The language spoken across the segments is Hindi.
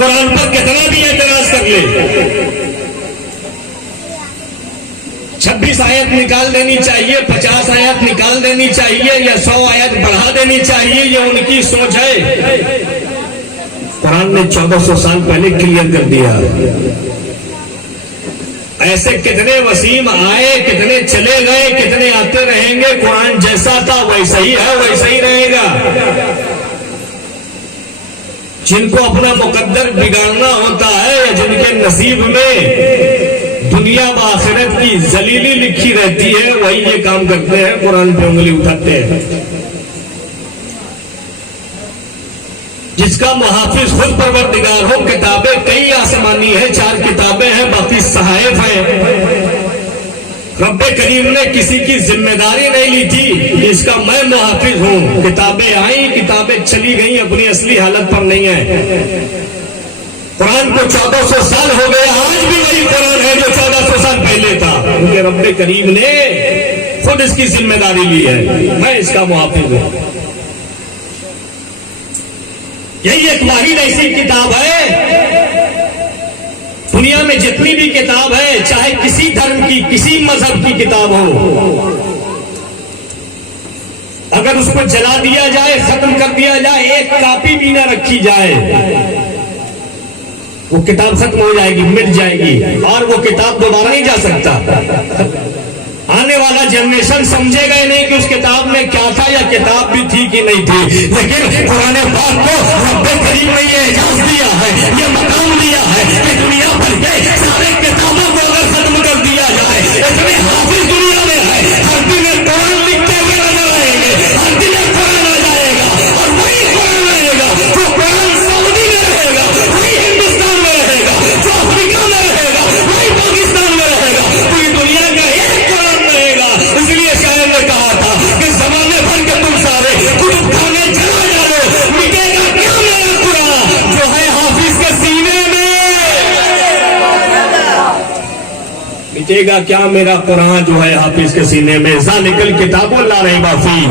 कुरान पर कितना भी एतराज कर ले, 26 आयत निकाल देनी चाहिए, 50 आयत निकाल देनी चाहिए या 100 आयत बढ़ा देनी चाहिए, ये उनकी सोच है। कुरान ने 1400 साल पहले क्लियर कर दिया। ऐसे कितने वसीम आए, कितने चले गए, कितने आते रहेंगे, कुरान जैसा था वैसा ही है, वैसा ही रहेगा। जिनको अपना मुकद्दर बिगाड़ना होता है या जिनके नसीब में दुनिया व आखिरत की जलीली लिखी रहती है, वही ये काम करते हैं, कुरान पे उंगली उठाते हैं। जिसका मुहाफिज खुद परवरदिगार हो, किताबें कई आसमानी है, 4 किताबें हैं, बाकी सहायफ हैं। रब्बे करीम ने किसी की जिम्मेदारी नहीं ली थी, इसका मैं मुहाफिज हूं। किताबें आई, किताबें चली गई, अपनी असली हालत पर नहीं है। कुरान को 1400 साल हो गए, आज भी वही कुरान है जो 1400 साल पहले था, क्योंकि रब्बे करीम ने खुद इसकी जिम्मेदारी ली है। मैं इसका मुहाफिज हूं। यही एक वाहिद ऐसी किताब है, दुनिया में जितनी भी किताब है, चाहे किसी धर्म की, किसी मजहब की किताब हो, अगर उसको जला दिया जाए, खत्म कर दिया जाए, एक कॉपी भी ना रखी जाए, वो किताब खत्म हो जाएगी, मिट जाएगी, और वो किताब दोबारा नहीं जा सकता। आने वाला जनरेशन समझेगा ही नहीं कि उस किताब में क्या था, या किताब भी थी कि नहीं थी। लेकिन कुरान पाक को रब्बे करीम ने ये एजाज दिया है, ये मकाम दिया है कि दुनिया भर के सारे किताबों को अगर खत्म कर दिया जाए, इतने हाफिज दुनिया में है, हर दिन कुरान लिखते हुए नजर आएंगे, हर दिन कुरान आ जाएगा, और वही कुरान रहेगा जो कुरान सऊदी में रहेगा, वही हिंदुस्तान में रहेगा, जो अफ्रीका में रहेगा, वही पाकिस्तान में रहेगा, पूरी दुनिया का एक कुरान रहेगा। इसलिए शायर ने कहा था कि जमाने भर के तुम सारे कुतुब खाने चला जाओ, मिटेगा क्या मेरा कुरान जो है हाफिज के सीने में, मिटेगा क्या मेरा कुरान जो है हाफिज के सीने में। ज़ालिकल किताबुल ला रैबा फीह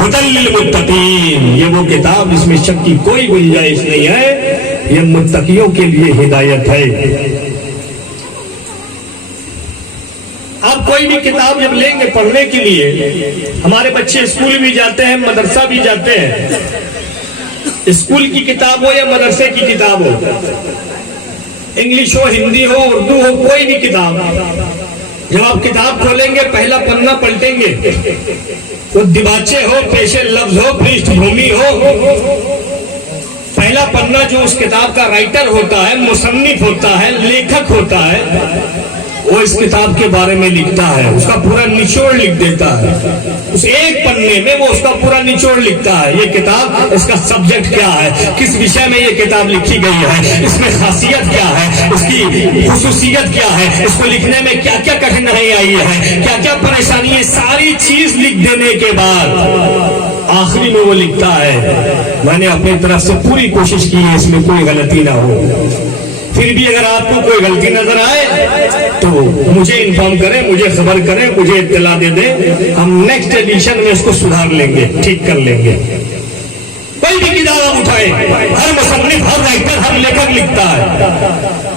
हुदल लिल मुत्तकीन, ये वो किताब जिसमें शक की कोई गुंजाइश नहीं है, ये मुत्तकियों के लिए हिदायत है। आप कोई भी किताब जब लेंगे पढ़ने के लिए, हमारे बच्चे स्कूल भी जाते हैं, मदरसा भी जाते हैं, स्कूल की किताब हो या मदरसे की किताब हो, इंग्लिश हो, हिंदी हो, उर्दू हो, कोई भी किताब, जब आप किताब खोलेंगे, पहला पन्ना पलटेंगे, तो दिबाचे हो, पेशे लफ्ज हो, पृष्ठभूमि हो, पहला पन्ना जो उस किताब का राइटर होता है, मुसन्निफ होता है, लेखक होता है, वो इस किताब के बारे में लिखता है, उसका पूरा निचोड़ लिख देता है। उस एक पन्ने में वो उसका पूरा निचोड़ लिखता है, ये किताब, इसका सब्जेक्ट क्या है, किस विषय में ये किताब लिखी गई है, इसमें खासियत क्या है, उसकी खुसूसियत क्या है, इसको लिखने में क्या क्या कठिनाई आई है, क्या क्या परेशानी है, सारी चीज लिख देने के बाद आखिरी में वो लिखता है, मैंने अपनी तरफ से पूरी कोशिश की है इसमें कोई गलती ना हो। फिर भी अगर आपको कोई गलती नजर आए तो मुझे इन्फॉर्म करें, मुझे खबर करें, मुझे इत्तला दे दें, हम नेक्स्ट एडिशन में उसको सुधार लेंगे, ठीक कर लेंगे। कोई भी किताब आप उठाए, हर मुसन्निफ, हर राइटर, हर लेखक लिखता है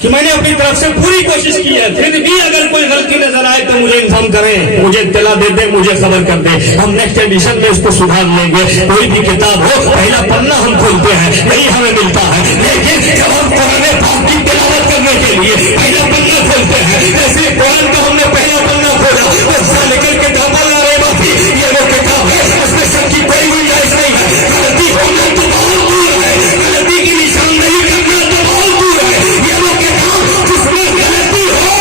कि मैंने अपनी तरफ से पूरी कोशिश की है, फिर भी अगर कोई गलती नजर आए तो मुझे इन्फॉर्म करें, मुझे इत्तला दे दें, मुझे खबर कर दें, हम नेक्स्ट एडिशन में उसको सुधार लेंगे। कोई भी किताब हो, पहला पन्ना हम खोलते हैं, यही हमें मिलता है, लेकिन जब हम कुरान पाक की तिलावत करने के लिए पहला पन्ना खोलते हैं, जैसे कुरान का हमने पहला पन्ना खोला, तो ज़ालिकल किताबुल ला रैबा फीह, ये वो किताब है उसमें शक की कोई गुंजाइश नहीं है, गलती होना तो बहुत दूर है, गलती की निशानदेही करना तो बहुत दूर है, ये वो किताब जिसमें गलती हो,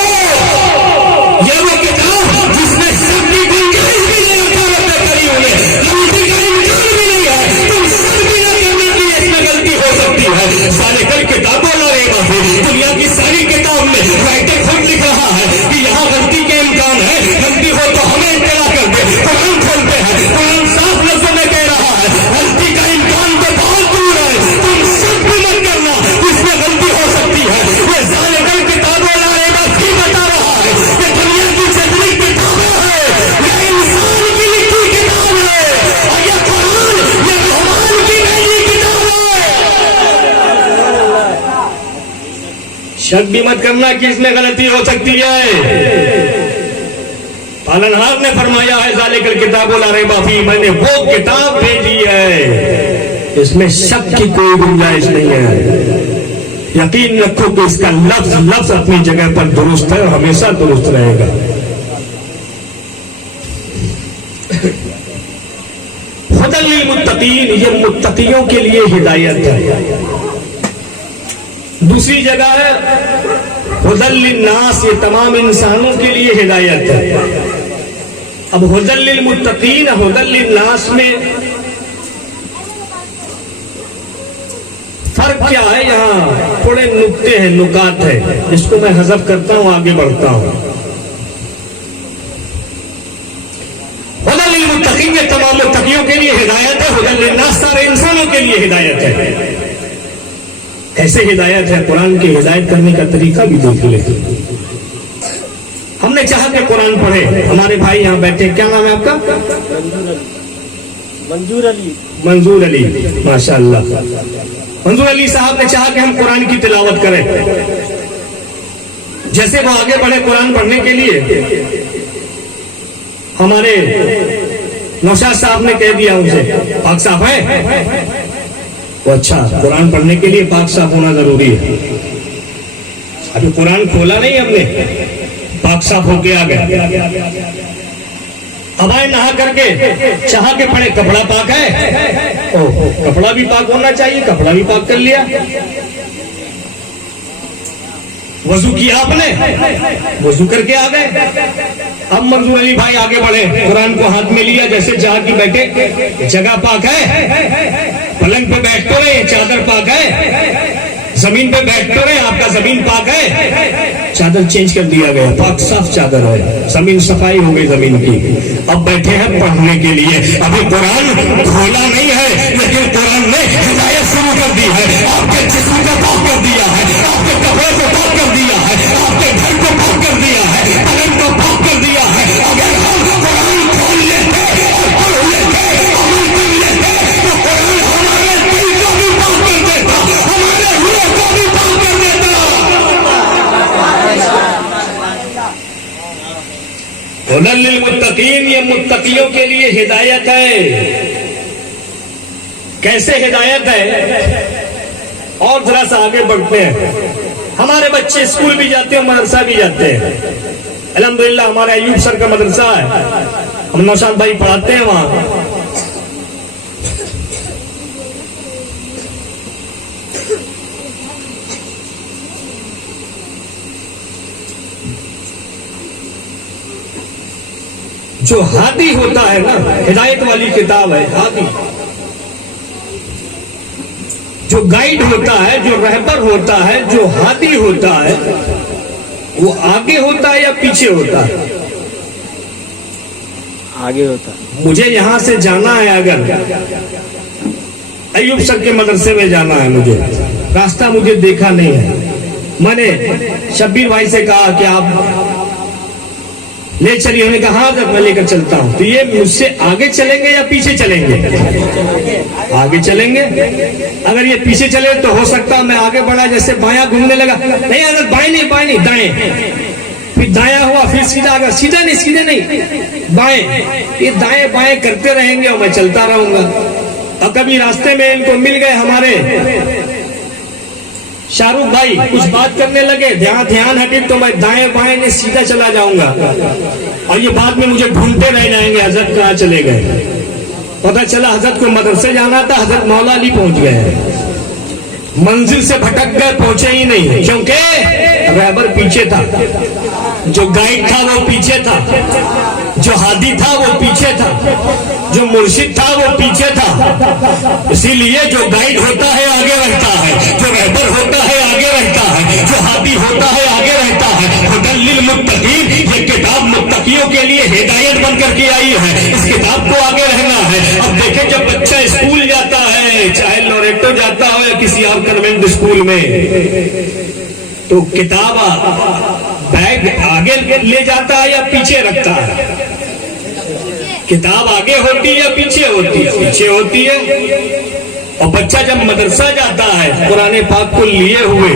ये वो किताब जिसमें शक की गुंजाइश भी नहीं होता, रब्बे करीम ने गलती का इम्कान भी नहीं है, तुम शक भी ना करने की इसमें गलती हो सकती है। ज़ालिकल किताबुल ला रैबा फीह, दुनिया की सारी किताब में राइटर खुद लिख रहा है कि यहाँ गलती के इम्कान है, गलती हो तो हमें इत्तला कर दे। कुरान खोलते हैं, कुरान साफ लफ्जों में कह रहा है, गलती का इम्कान तो बहुत दूर है, तुम शक भी मत करना, इसमें गलती हो सकती है। ये ज़ालिकल किताबुल ला रैबा फीह बता रहा है कि दुनिया की जितनी किताबें हैं, ये इंसान की लिखी किताब है, और ये कुरान ये रहमान की भेजी किताब है। शक भी मत करना कि इसमें गलती हो सकती है। पालनहार ने फरमाया है ज़ालिकल किताबु ला रैब फीह, मैंने वो किताब भेजी है इसमें शक की कोई गुंजाइश नहीं है। यकीन रखो कि इसका लफ्ज लफ्ज अपनी जगह पर दुरुस्त है और हमेशा दुरुस्त रहेगा। हुदल लिल मुत्तकीन, ये मुत्तकियों के लिए हिदायत है। दूसरी जगह है हुदल लिन्नास, ये तमाम इंसानों के लिए हिदायत है। अब हुदल लिल मुत्तकीन हुदल लिन्नास में फर्क क्या है? यहाँ थोड़े नुक्ते हैं, नुकात है, जिसको मैं हज़फ करता हूं, आगे बढ़ता हूं। हुदल लिल मुत्तकीन, ये तमाम मुत्तकियों के लिए हिदायत है। हुदल लिन्नास, सारे इंसानों के लिए हिदायत है। कैसे हिदायत है? कुरान की हिदायत करने का तरीका भी देख ले। हमने चाहा कि कुरान पढ़े। हमारे भाई यहाँ बैठे, क्या नाम है आपका? मंजूर अली। मंजूर अली, माशाअल्लाह। मंजूर अली साहब ने चाहा कि हम कुरान की तिलावत करें। जैसे वो आगे बढ़े कुरान पढ़ने के लिए, हमारे नौशाद साहब ने कह दिया उनसे, पाक साहब है वो, अच्छा कुरान पढ़ने के लिए पाक साफ होना जरूरी है। अभी कुरान खोला नहीं हमने, पाक साफ होके आ गए। अब आए नहा करके, चाह के पड़े, कपड़ा पाक है, ओह कपड़ा भी पाक होना चाहिए, कपड़ा भी पाक कर लिया। वजू किया आपने, वजू करके आ गए। अब मंजूर अली भाई आगे बढ़े, कुरान को हाथ में लिया, जैसे चाह की बैठे, जगह पाक है, पलंग पे बैठ तो रहे, चादर पाक है, जमीन पे बैठ तो रहे, आपका जमीन पाक है, चादर चेंज कर दिया गया, पाक साफ चादर है, जमीन सफाई हो गई जमीन की। अब बैठे हैं पढ़ने के लिए। अभी कुरान खोला नहीं है, लेकिन कुरान ने हिदायत शुरू कर दी है। आपके जिस्म को पाक कर दिया है, आपके कपड़े को पाक कर दिया है, आपके घर को पाक कर दिया है, पलंग को पाक कर दिया है। अगर हम कुरान खोल लेते और पढ़ लेते, अमल कर लेते, तो कुरान हमारे दिल को भी पाक कर देता, हमारे रूह को भी पाक कर देता। हुदल लिल मुत्तकीन, ये मुत्तकियों के लिए हिदायत है। कैसे हिदायत है? और जरा सा आगे बढ़ते हैं। हमारे बच्चे स्कूल भी जाते हैं, मदरसा भी जाते हैं। अल्हम्दुलिल्लाह हमारा अयूब सर का मदरसा है, हम नौशाद भाई पढ़ाते हैं वहां। जो हादी होता है ना, हिदायत वाली किताब है हादी। जो गाइड होता है, जो रहबर होता है, जो हादी होता है, वो आगे होता है या पीछे होता है? आगे होता है। मुझे यहां से जाना है, अगर अयूब सर के मदरसे में जाना है, मुझे रास्ता मुझे देखा नहीं है। मैंने शब्बीर भाई से कहा कि आप ले चलिए, उन्होंने कहा हाँ जब मैं लेकर चलता हूं। तो ये मुझसे आगे चलेंगे या पीछे चलेंगे? आगे चलेंगे। अगर ये पीछे चले तो हो सकता है मैं आगे बढ़ा, जैसे बायां घूमने लगा, नहीं अगर बाएं नहीं दाएं, फिर दायां हुआ, फिर सीधा, अगर सीधा नहीं सीधे नहीं बाएं, ये दाएं बाएं करते रहेंगे और मैं चलता रहूंगा। और कभी रास्ते में इनको मिल गए हमारे शाहरुख भाई, कुछ बात करने लगे, ध्यान हटे तो मैं दाएं बाएं ने सीधा चला जाऊंगा, और ये बाद में मुझे ढूंढते रह जाएंगे हजरत कहाँ चले गए। पता चला हजरत को मदरसे जाना था, हजरत मौला अली पहुंच गए, मंजिल से भटक गए, पहुंचे ही नहीं, क्योंकि रहबर पीछे था, जो गाइड था वो पीछे था, जो हादी था वो पीछे था, जो मुर्शिद था वो पीछे था। इसीलिए जो गाइड होता है आगे रहता है, जो रहबर होता है आगे रहता है, जो हादी होता है आगे रहता है। हुदल लिल मुत्तकीन, ये किताब मुत्तकियों के लिए हिदायत बनकर के आई है, इस किताब को आगे रहना है। अब देखें, जब बच्चा स्कूल जाता है, चाहे लोरेटो जाता हो या किसी और कन्वेंट स्कूल में, तो किताब बैग आगे ले जाता है या पीछे रखता है? किताब आगे होती है या पीछे होती है? पीछे होती है। और बच्चा जब मदरसा जाता है, कुरान पाक को लिए हुए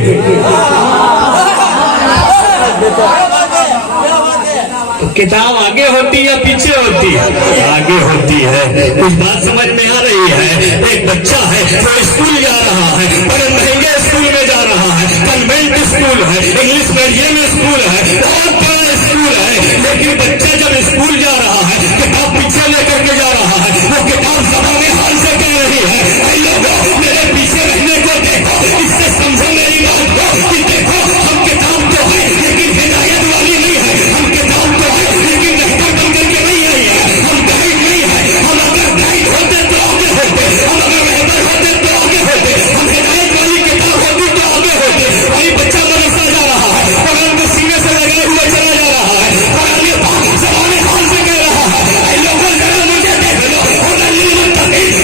तो किताब आगे होती या पीछे होती है? आगे होती है। कुछ बात समझ में आ रही है? एक बच्चा है जो स्कूल जा रहा है, बड़े महंगे स्कूल में जा रहा है, कन्वेंट स्कूल है, इंग्लिश मीडियम स्कूल है, बहुत बड़ा स्कूल है, लेकिन बच्चा जब स्कूल जा रहा है किताब पीछे लेकर के जा रहा है, वो किताब जमाने हाल से कह रही है, भाई लोगों मेरे पीछे रहने को देखो, इससे समझो मेरी बात को कि देखो हम किताब तो है लेकिन हिदायत वाली नहीं है, हम किताब तो है लेकिन रहबर बन करके नहीं आई है, हम गाइड नहीं है, हम अगर गाइड होते तो आगे होते, हम अगर रहबर होते तो आगे होते, हम हिदायत वाली किताब होती तो आगे होते। वही बच्चा मदरसा जा रहा है, कुरान को सीने से लगाए हुए चला जा रहा है, कुरान ये बात जमाने हाल से कह रहा है, ऐ लोगों जरा मुझे देख लो,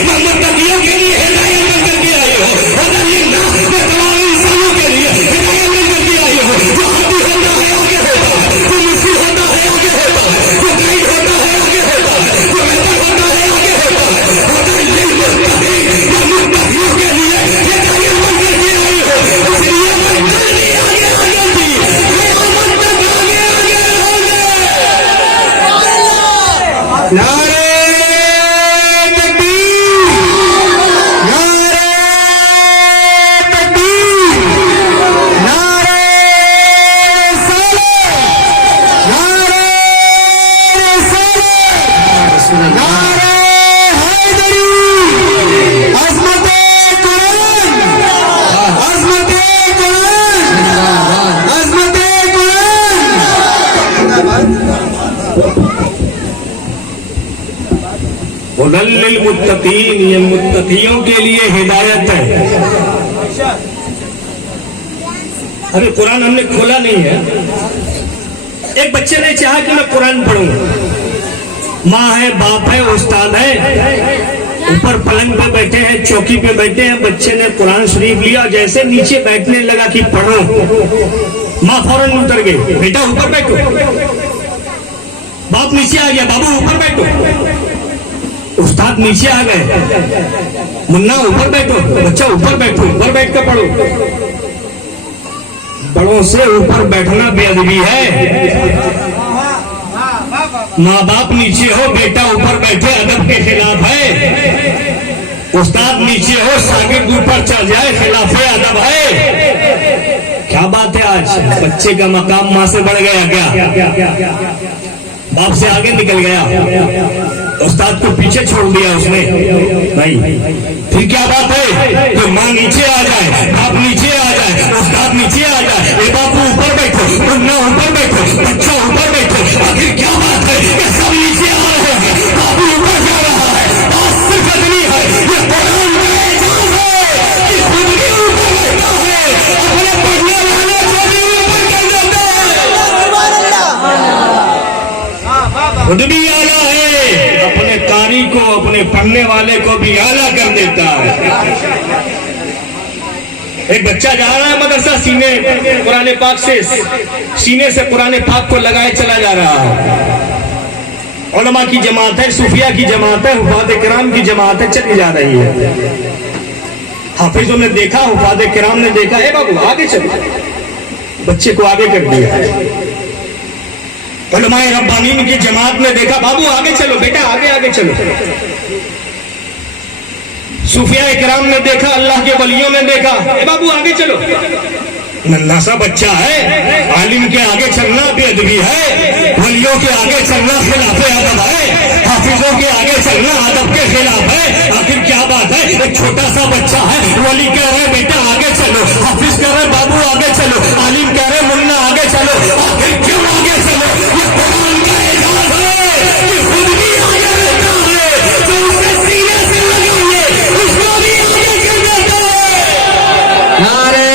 मैं मुत्तकियों के लिए हिदायत बन करके आई हो, मैं तमाम इंसानों के लिए हिदायत बन करके आई हो। जो हाथी होता है आगे होता है, जो मुफ्ती होता है आगे होता है, जो गाइड होता है आगे होता है, जो रहबर होता है आगे होता है, मैं मुत्तकियों के लिए हिदायत बन करके आई हो, इसलिए मैं जल्दी आगे आगे थी, क़यामत तक आगे आगे रहोगे। नारे हुदल्लिल मुत्तकीन, ये मुत्तकियों के लिए हिदायत है। अरे कुरान हमने खोला नहीं है। एक बच्चे ने चाहा कि मैं कुरान पढ़ूं, माँ है, बाप है, उस्ताद है, ऊपर पलंग पे बैठे हैं, चौकी पे बैठे हैं, बच्चे ने कुरान शरीफ लिया, जैसे नीचे बैठने लगा कि पढ़ो, माँ फौरन उतर गई, बेटा ऊपर बैठो, बाप नीचे आ गया, बाबू ऊपर बैठो, उस्ताद नीचे आ गए, मुन्ना ऊपर बैठो, बच्चा ऊपर बैठो, ऊपर बैठ कर पढ़ो। बड़ों से ऊपर बैठना बेअदबी है। माँ बाप नीचे हो, बेटा ऊपर बैठे अदब के खिलाफ है। उस्ताद नीचे हो, शागिर्द ऊपर चढ़ जाए, खिलाफे अदब है। क्या बात है, आज बच्चे का मकाम माँ से बढ़ गया क्या? बाप से आगे निकल गया, उस्ताद को पीछे छोड़ दिया उसने, नहीं। फिर क्या बात है कि माँ नीचे आ जाए, बाप नीचे आ जाए, उस्ताद नीचे आ जाए, ये बापू ऊपर बैठो, मुन्ना ऊपर बैठो, बच्चा ऊपर बैठो। आखिर क्या बात है कि सब नीचे आ रहे हैं, बापू ऊपर जा रहा है। बात सिर्फ इतनी है, ये कुरान में एजाज है कि खुद भी ऊपर बैठा है, अपने पढ़ने वाले को भी ऊपर कर देता है, खुद भी आला है, अपने कारी को, अपने पढ़ने वाले को भी आला कर देता है। एक बच्चा जा रहा है मदरसा, सीने कुरान पाक से, सीने से कुरान पाक को लगाए चला जा रहा है। उलमा की जमात है, सूफिया की जमात है, हुफाज किराम की जमात है, चली जा रही है। हाफिजों ने देखा, हुफाज किराम ने देखा, ए बाबू आगे चलो, बच्चे को आगे कर दिया। उलमाए रब्बानीन की जमात ने देखा, बाबू आगे चलो, बेटा आगे आगे चलो। सूफिया इकराम ने देखा, अल्लाह के वलियों ने देखा, ए बाबू आगे चलो। नन्हा सा बच्चा है, आलिम के आगे चलना बेअदबी है, वलियों के आगे चलना खिलाफे अदब है, हाफिजों के आगे चलना अदब के खिलाफ है। आखिर क्या बात है, एक छोटा सा बच्चा है, वली कह रहे बेटा आगे चलो, हाफिज कह रहे बाबू आगे चलो, आलिम कह रहे मुन्ना आगे चलो। आखिर क्यों आगे चलो? ये कुरान का एजाज है कि खुद भी आगे रहता है, तो उसे सीने से लगाइए, उसको भी आगे कर देता है। नारे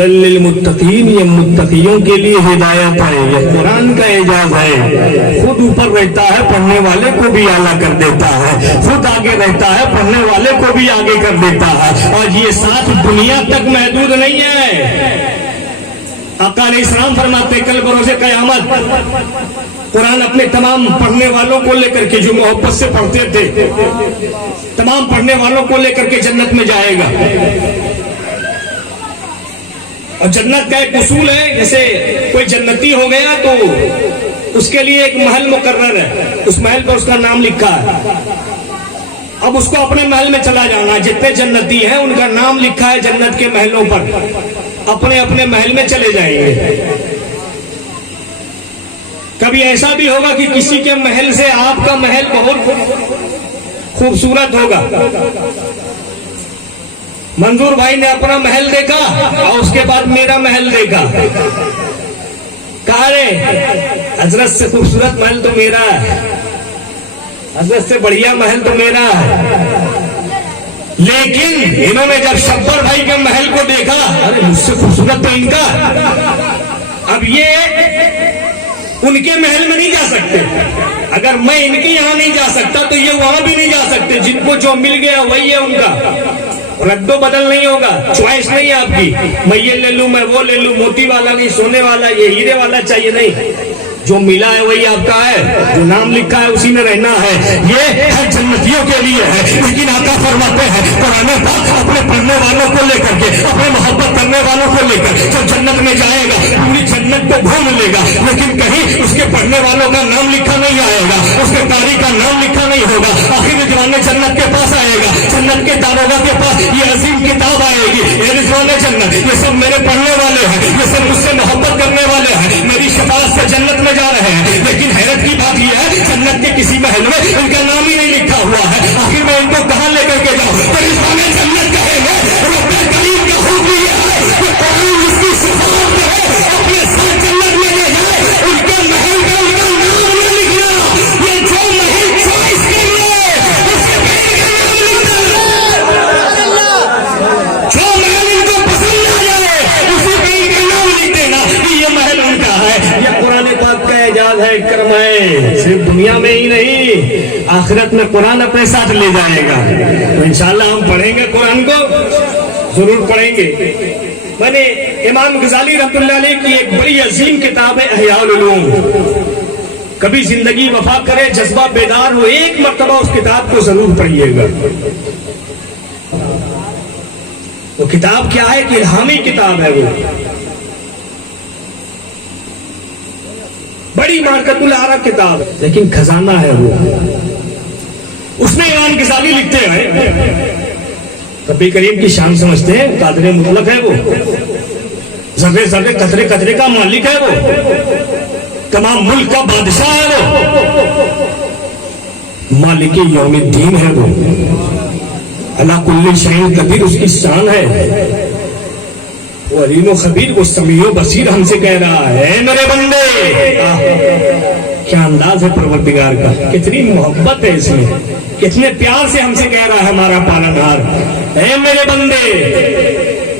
हुदल लिल मुत्तकीन, ये मुत्तकियों के लिए हिदायत है, ये कुरान का एजाज है। खुद ऊपर रहता है, पढ़ने वाले को भी आला कर देता है, खुद आगे रहता है, पढ़ने वाले को भी आगे कर देता है। और ये साथ दुनिया तक महदूद नहीं है। आका अलैहिस्सलाम फरमाते कल बरोज़े क़यामत कुरान अपने तमाम पढ़ने वालों को लेकर के, जो मोहब्बत से पढ़ते थे, तमाम पढ़ने वालों को लेकर के जन्नत में जाएगा। और जन्नत का एक उसूल है, जैसे कोई जन्नती हो गया तो उसके लिए एक महल मुकर्रर है, उस महल पर उसका नाम लिखा है। अब उसको अपने महल में चला जाना, जितने जन्नती हैं उनका नाम लिखा है जन्नत के महलों पर, अपने अपने महल में चले जाएंगे। कभी ऐसा भी होगा कि किसी के महल से आपका महल बहुत खूबसूरत होगा। मंजूर भाई ने अपना महल देखा और उसके बाद मेरा महल देखा, कहा रे हजरत से खूबसूरत महल तो मेरा है, हजरत से बढ़िया महल तो मेरा है। लेकिन इन्होंने जब शब्बर भाई के महल को देखा, अरे मुझसे खूबसूरत तो इनका। अब ये उनके महल में नहीं जा सकते, अगर मैं इनके यहाँ नहीं जा सकता तो ये वहां भी नहीं जा सकते। जिनको जो मिल गया वही है उनका, रद्दो बदल नहीं होगा, चॉइस नहीं है आपकी, मैं ये ले लूं, मैं वो ले लूं, मोती वाला नहीं, सोने वाला, ये हीरे वाला चाहिए, नहीं, जो मिला है वही आपका है, जो नाम लिखा है उसी में रहना है। ये हर जन्नतियों के लिए है। लेकिन आका फरमाते हैं कुरान पाक अपने पढ़ने वालों को लेकर के, अपने मोहब्बत करने वालों को लेकर जो जन्नत में जाएगा पूरी जन्नत को घूम लेगा, लेकिन कहीं उसके पढ़ने वालों का नाम लिखा नहीं आएगा, उसके कारी का नाम लिखा नहीं होगा। आखिर जवान जन्नत के पास आएगा, जन्नत के दारोगा के पास ये अजीम किताब आएगी, ये रिजवान जन्नत, ये सब मेरे पढ़ने वाले हैं, ये सब मुझसे मोहब्बत करने वाले हैं, मेरी शफाअत से जन्नत में जा रहे हैं। लेकिन हैरत की बात यह है जन्नत के किसी महल में इनका नाम ही नहीं लिखा हुआ है। आखिर मैं इनको कहां लेकर के जाऊं? तो रिजवान जन्नत कहेंगे, रब्बे करीम का हुक्म ये है कि कुरान इसकी शफाअत है, अपने साथ जन्नत में ले जाए, उनके महल में उनका नाम नहीं लिखना, ये जो महल चॉइस कर ले उसके महल का नाम लिखना, जो महल इनको पसंद आ जाए उसी महल का नाम लिख देना कि ये महल उनका है। ये कुरान पाक का एजाज है, कर्म है, सिर्फ दुनिया में ही नहीं आखिरत में कुरान अपने साथ ले जाएगा। तो इंशाअल्लाह हम पढ़ेंगे कुरान को, जरूर पढ़ेंगे। मैंने इमाम गजाली रहमतुल्लाह अलैह की एक बड़ी अजीम किताब है अहयाउल उलूम, कभी जिंदगी वफा करे, जज्बा बेदार हो, एक मर्तबा उस किताब को जरूर पढ़िएगा। वो किताब क्या है कि इल्हामी किताब है, वो बड़ी मार्कतुल आरा किताब है, लेकिन खजाना है वो। उसमें इमाम गजाली लिखते हैं, कभी करीम की शान समझते हैं, कादरे मुतलक है वो, जर्रे जर्रे कतरे कतरे का मालिक है वो, तमाम मुल्क का बादशाह है वो, मालिक यौमिद्दीन है वो, अला कुल्ली शैइन कदीर उसकी शान है। वो अलीम खबीर, वो समीओ बसीर हमसे कह रहा है मेरे बंदे, क्या अंदाज है परवरदिगार का, कितनी मोहब्बत है इसमें, कितने प्यार से हमसे कह रहा है हमारा पालनहार, है मेरे बंदे,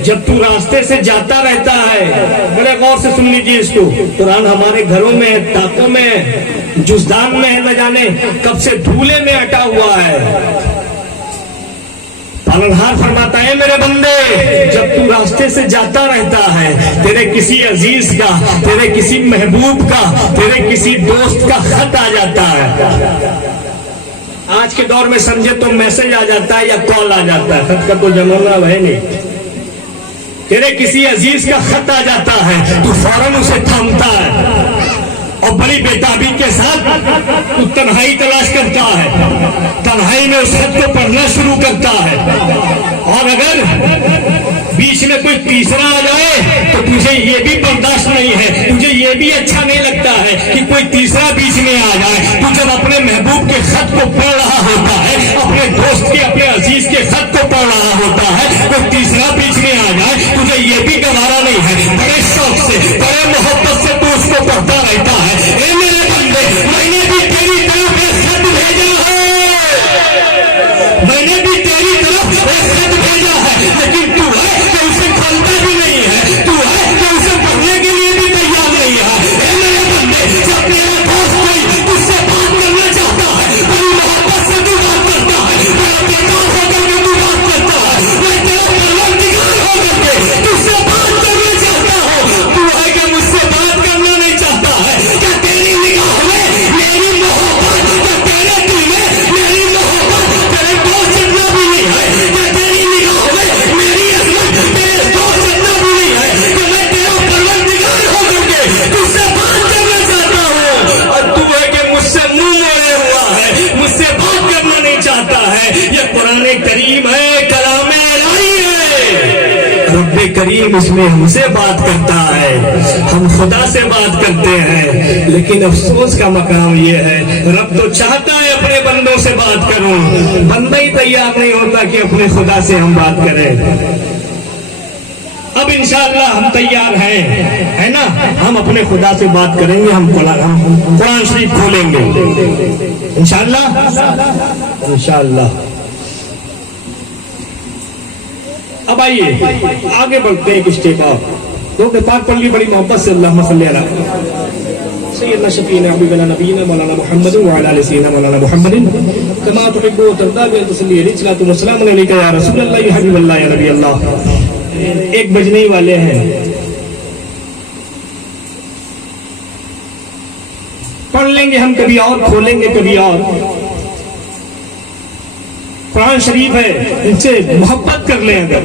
जब तू रास्ते से जाता रहता है, बड़े गौर से सुन लीजिए इसको, कुरान हमारे घरों में है, ताकों में है, जुज़दान में है, न जाने कब से धूले में अटा हुआ है। पालनहार फरमाता है मेरे बंदे, जब तू रास्ते से जाता रहता है, तेरे किसी अजीज का, तेरे किसी महबूब का, तेरे किसी दोस्त का खत आ जाता है। आज के दौर में समझे तो मैसेज आ जाता है या कॉल आ जाता है, खत का तो जमाना है नहीं। तेरे किसी अजीज का खत आ जाता है, तू फौरन उसे थामता है और बड़ी बेताबी के साथ तू तन्हाई तलाश करता है, तन्हाई में उस खत को पढ़ना शुरू करता है। और अगर बीच में कोई तीसरा आ जाए तो तुझे ये भी बर्दाश्त नहीं है, तुझे ये भी अच्छा नहीं लगता है कि कोई तीसरा बीच में आ जाए। तू जब अपने महबूब के खत को पढ़ रहा होता है, अपने दोस्त के, अपने अजीज के खत को पढ़ रहा होता है, कोई तीसरा बीच में आ जाए, तुझे ये भी गवारा नहीं है, बड़े शौक से, बड़े मोहब्बत से तू उसको पढ़ता रहता है। ए मेरे बंदे, मैंने भी तेरी तरफ एक खत भेजा है, मैंने भी तेरी तरफ एक खत भेजा है, लेकिन तू है कि उसे खोलता भी नहीं है, तू रब्बे करीम इसमें हमसे बात करता है, हम खुदा से बात करते हैं। लेकिन अफसोस का मकाम ये है, रब तो चाहता है अपने बंदों से बात करूं, बंदा ही तैयार नहीं होता कि अपने खुदा से हम बात करें। अब इंशाअल्लाह हम तैयार हैं, है ना? हम अपने खुदा से बात करेंगे, हम कुरान शरीफ खोलेंगे इंशाअल्लाह इंशाअल्लाह। अब आइए आगे बढ़ते हैं एक स्टेप और। लोग ने पाक पढ़ ली बड़ी मोहब्बत से, अल्लाहुम्मा सल्ली अला सय्यदना शफीना हबीबना नबीना मौलाना मुहम्मद व अला आलि सय्यिदना मौलाना मुहम्मदिन कमा तुहिब्बु व तर्दा व तसल्ली अलैहि सलातु व सलाम अलैका या रसूल अल्लाह या हबीब अल्लाह या नबी अल्लाह। 1 बजने ही वाले हैं, पढ़ लेंगे हम कभी और, खोलेंगे कभी और। कुरान शरीफ है, इनसे मोहब्बत कर लें। अगर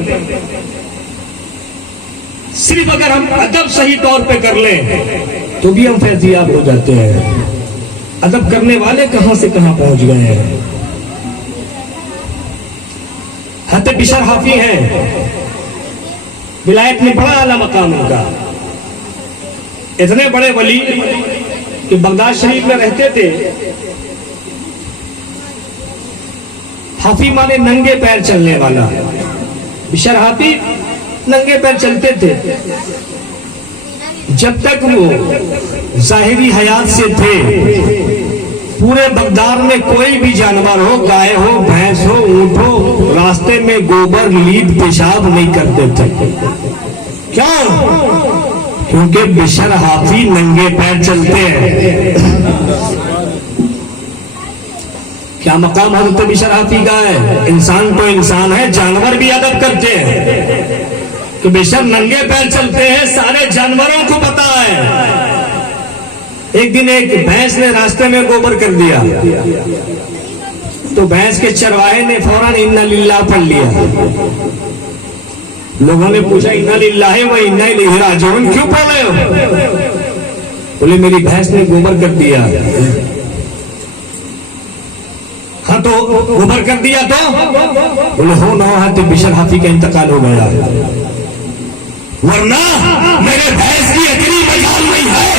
सिर्फ अगर हम अदब सही तौर पे कर लें तो भी हम फैजियाब हो जाते हैं। अदब करने वाले कहां से कहां पहुंच गए हैं। हते बिशर हाफी हैं, विलायत में बड़ा आला मकाम उनका, इतने बड़े वली कि बगदाद शरीफ में रहते थे। हाफी माने नंगे पैर चलने वाला, बिशर हाफी नंगे पैर चलते थे। जब तक वो जाहिरी हयात से थे, पूरे बगदाद में कोई भी जानवर हो, गाय हो, भैंस हो, ऊंट हो, रास्ते में गोबर लीद पेशाब नहीं करते थे। क्यों? क्योंकि बिशर हाफी नंगे पैर चलते हैं। क्या मकाम हजरत बिशर हाफी का है? इंसान तो इंसान है, जानवर भी अदब करते हैं कि बेशर नंगे पैर चलते हैं, सारे जानवरों को पता है। एक दिन एक भैंस ने रास्ते में गोबर कर दिया तो भैंस के चरवाहे ने फौरन इन्ना लिल्लाह पढ़ लिया। लोगों ने पूछा इन्ना लिल्लाह व इन्ना इलैहि राजिऊन क्यों पढ़ रहे हो? बोले मेरी भैंस ने गोबर कर दिया। हाँ तो गोबर कर दिया तो? बोले हो ना हो तो बिशर हाफी का इंतकाल हो गया, वरना मेरे भैंस की इतनी मजाल नहीं है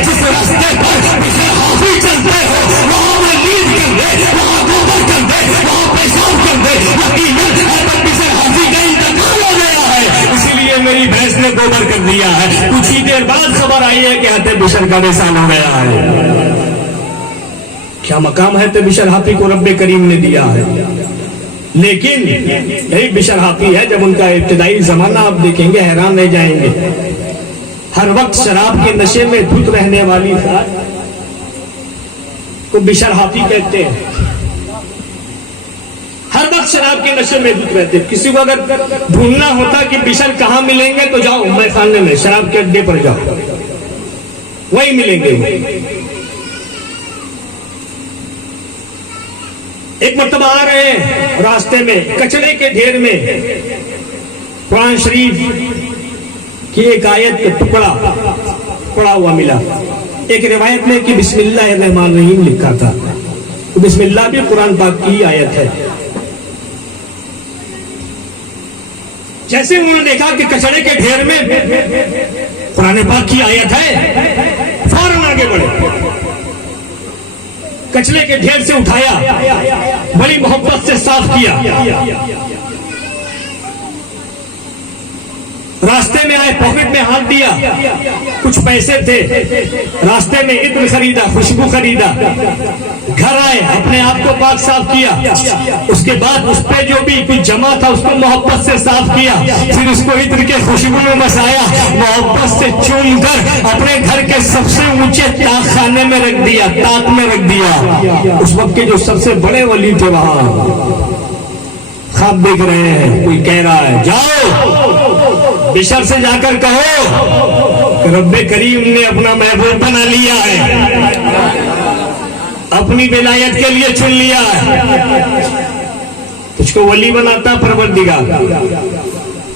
जिस रास्ते पर बिशर हाफी चलते हो वहां में नींद कर दे, वहां गोबर कर दे, वहां पेशाब कर दे। यकीनन बिशर हाफी का इंतकाल हो गया है, इसीलिए मेरी भैंस ने गोबर कर दिया है। कुछ ही देर बाद खबर आई है कि हते बिशर का निशान हो गया है। क्या मकाम है तो बिशर हाफी को रब्बे करीम ने दिया है। लेकिन यही बिशर हाफी है, जब उनका इब्तिदाई जमाना आप देखेंगे हैरान रह जाएंगे। हर वक्त शराब के नशे में धुत रहने वाली को बिशर हाफी कहते हैं। हर वक्त शराब के नशे में धुत रहते। किसी को अगर ढूंढना होता कि बिशर कहां मिलेंगे तो जाओ मैखाने में, शराब के अड्डे पर जाओ, वही मिलेंगे। एक मरतबा आ रहे हैं, रास्ते में कचरे के ढेर में कुरान शरीफ की एक आयत का टुकड़ा पड़ा हुआ मिला। एक रिवायत में कि बिस्मिल्लाहिर्रहमानिर्रहीम लिखा था, तो बिस्मिल्लाह भी कुरान पाक की आयत है। जैसे उन्होंने देखा कि कचरे के ढेर में कुरान पाक की आयत है, फौरन आगे बढ़े, कचरे के ढेर से उठाया, बड़ी मोहब्बत से साफ किया। रास्ते में आए, पॉकेट में हाथ दिया, कुछ पैसे थे, रास्ते में इत्र खरीदा, खुशबू खरीदा, घर आए, अपने आप को पाक साफ किया। उसके बाद उस पे जो भी कुछ जमा था उसको मोहब्बत से साफ किया, फिर उसको इत्र के खुशबू में मसाया, मोहब्बत से चूम कर अपने घर के सबसे ऊंचे ताक खाने में रख दिया, ताक में रख दिया। उस वक्त के जो सबसे बड़े वली थे वहां ख्वाब देख रहे हैं, कोई कह रहा है जाओ बिशर से जाकर कहो कि रब्बे करीम ने अपना महबूब बना लिया है, अपनी विलायत के लिए चुन लिया है, तुझको वली बनाता परवरदिगार।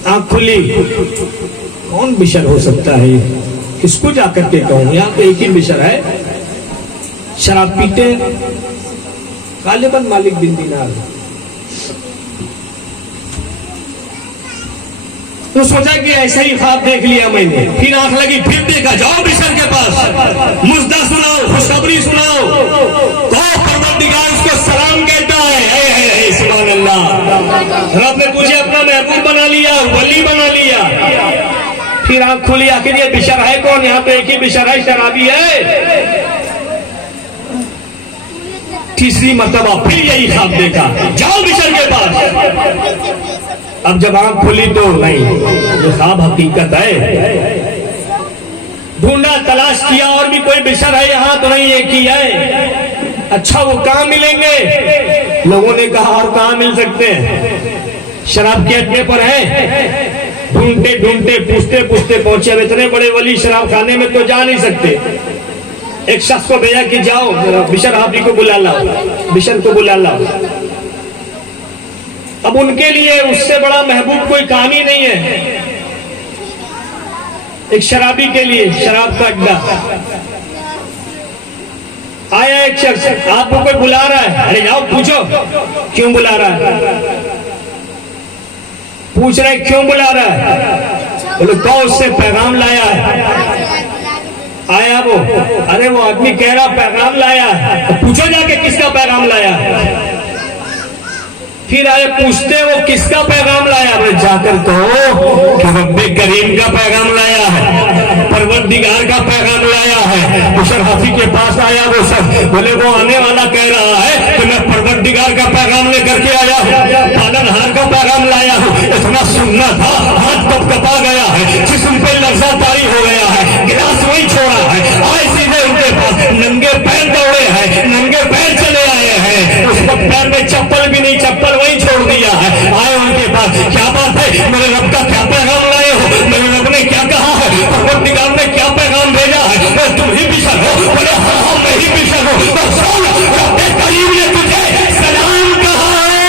आंख खुली, कौन बिशर हो सकता है, किसको जाकर के कहूं? यहाँ पे एक ही बिशर है, शराब पीते, गालिबन मालिक बिन दिनार। तो सोचा कि ऐसा ही ख्वाब देख लिया मैंने, फिर आंख लगी, फिर देखा, जाओ बिशर के पास, मुजदा सुनाओ, खुशखबरी सुनाओ, कहो परवरदिगार उसको सलाम कहता है। सुभान अल्लाह। रब ने तुझे अपना महबूब बना लिया, वली बना लिया। फिर आंख खुली, आखिर ये बिशर है कौन? यहाँ तो एक ही बिशर है, शराबी है। तीसरी मर्तबा फिर यही ख्वाब देखा, जाओ बिशर के पास। अब जब आंख खुली तो नहीं, ये ख्वाब हकीकत है। ढूंढा, तलाश किया, और भी कोई बिशर है यहाँ तो नहीं, एक ही है। अच्छा वो कहाँ मिलेंगे? लोगों ने कहा और कहाँ मिल सकते हैं, शराब के अड्डे पर है। ढूंढते ढूंढते पूछते पूछते पहुंचे। अब इतने बड़े वली शराब खाने में तो जा नहीं सकते। एक शख्स को भेजा कि जाओ बिशर हाफी को बुला लाओ, बिशर को बुला लाओ। अब उनके लिए उससे बड़ा महबूब कोई काम ही नहीं है। एक शराबी के लिए शराब का अड्डा। आया एक शख्स, आपको कोई बुला रहा है। अरे जाओ पूछो क्यों बुला रहा है। पूछ रहे क्यों बुला रहा है। बोले कौन उससे पैगाम लाया है। आया वो, अरे वो आदमी कह रहा पैगाम लाया है। तो पूछो जाके किसका पैगाम लाया है। फिर आए पूछते वो किसका पैगाम लाया। बोले जाकर कहो कि रब्बे करीम का पैगाम लाया है, परवरदिगार का पैगाम लाया है। बिशर हाफी के पास आया वो सब, बोले वो आने वाला कह रहा है कि मैं परवरदिगार का पैगाम लेकर के आया हूँ, पालनहार का पैगाम लाया हूँ। इतना सुनना था, हाथ कपकपा गया है, जिस्म पे लफ्जा तारी हो गया है, गिलास वही छोड़ा है। आए सीधे उनके पास, नंगे पैर दौड़े हैं, नंगे पैर चले आए हैं। उस वक्त पैर में चप्पल भी नहीं, चप्पल वही छोड़ दिया है। आए उनके पास, क्या बात है, मेरे रब का क्या पैगाम लाए हो, मेरे रब ने क्या कहा है, परवरदिगार ने क्या पैगाम भेजा है। तुम ही बिशर हो। बोले हाँ मैं ही बिशर हूँ। तो सुन, रब्बे करीम ने तुझे सलाम कहा है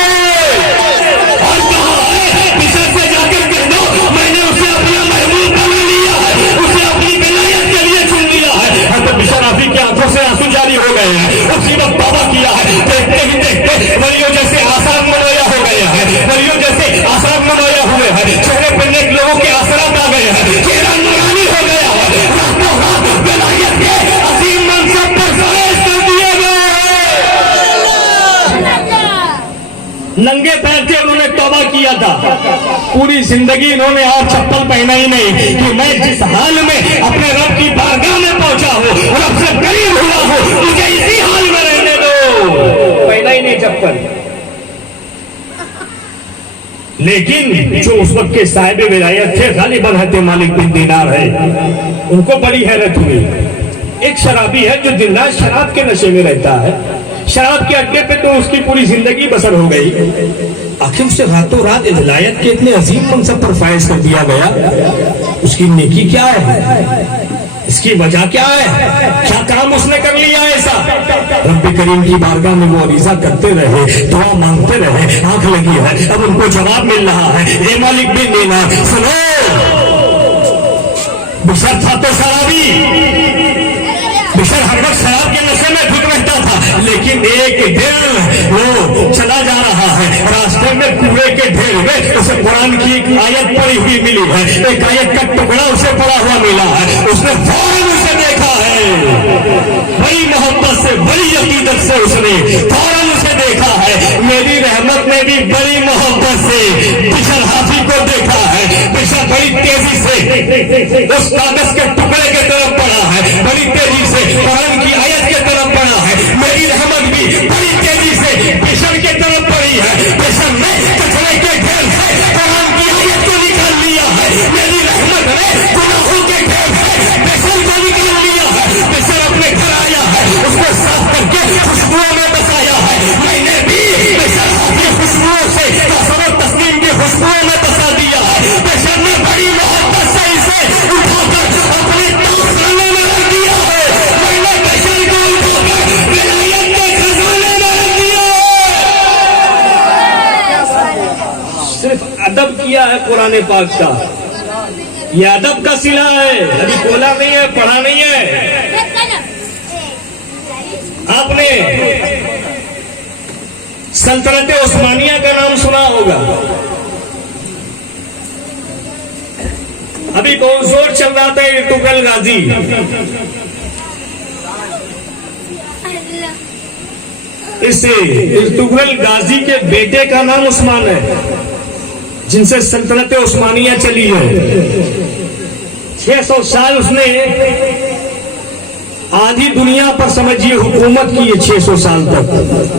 और कहा है बिशर से जाकर कह दो मैंने उसे अपना महबूब बना लिया है, उसे अपनी विलायत के लिए चुन लिया है। तो बिशर हाफी की आंखों से आंसू जारी हो गए हैं। उसी वक्त तौबा किया है। देखते ही देखते वलियों जैसे आसार मनोया हो गए हैं, वलियों जैसे आसार मनोया हुए हैं, चेहरे पर नेक लोगों के आसरात आ गए हैं, चेहरा नूरानी हो गया है। रातों रात विलायत के अजीम मनसब पर फैज कर दिए गए। नंगे पैर थे, उन्होंने तौबा किया था। पूरी जिंदगी इन्होंने और चप्पल पहना ही नहीं कि मैं जिस हाल में अपने रब की बारगाह में पहुंचा हूँ, रब से करीब हुआ हूँ, मुझे इसी हाल में रहने दो। पहना ही नहीं चप्पल। लेकिन जो उस वक्त के साहिब विलायत थे, गालिबन हते मालिक बिन दीनार है, उनको बड़ी हैरत हुई। एक शराबी है जो दिन रात शराब के नशे में रहता है, शराब के अड्डे पे तो उसकी पूरी जिंदगी बसर हो गई। आखिर उसे रातों रात विलायत के इतने अजीम मनसब पर फायज कर दिया गया। उसकी नेकी क्या है, इसकी वजह क्या है, क्या काम उसने कर लिया ऐसा। रब्बे करीम की बारगाह में वो अरीजा करते रहे, दुआ मांगते रहे, आंख लगी है, अब उनको जवाब मिल रहा है। ए मालिक बिन दीनार सुनो, बिशर था तो शराबी, बिशर हर वक्त शराब के नशे में धुत रहता था। लेकिन एक दिन वो चला जा रहा है, रास्ते में कूड़े के ढेर में उसे कुरान की एक आयत पड़ी हुई मिली है, एक आयत का टुकड़ा उसे पड़ा हुआ मिला है। उसने फौरन उसे देखा है, बड़ी मोहब्बत से, बड़ी अकीदत से उसने फौरन उसे देखा है। मेरी रहमत ने भी बड़ी मोहब्बत से बिशर हाफी को देखा है। बिशर बड़ी तेजी से उस कागज के टुकड़े के तरफ बढ़ा है, बड़ी तेजी से कुरान की आयत के तरफ बढ़ा है। मेरी रहमत भी बड़ी तेजी से बिशर के तरफ बढ़ी है। बिशर ने कचरे के ढेर से कुरान की आयत को निकाल लिया है। मेरी रहमत ने गुनाहों के ढेर से बिशर को निकाल लिया है। बिशर अपने घर आया है, उसको साफ करके खुशबुओं में बसाया है। मैंने भी बिशर की खुशबुओं से तस्लीम की खुशबुओं में बसा दिया है। बिशर ने बड़ी मोहब्बत से इसे उठाकर अपने खजाने में रख दिया है। मैंने बिशर को उठाकर विलायत के खजाने में रख दिया है। सिर्फ अदब किया है कुरान पाक का, यह अदब का सिला है, अभी बोला नहीं है, पढ़ा नहीं है। आपने सल्तनत उस्मानिया का नाम सुना होगा। अभी बहुत जोर चल रहा था इर्तुगरुल गाजी। इस इर्तुगरुल गाजी के बेटे का नाम उस्मान है, जिनसे सल्तनत उस्मानिया चली है। 600 साल उसने आधी दुनिया पर समझिए हुकूमत की है। 600 साल तक,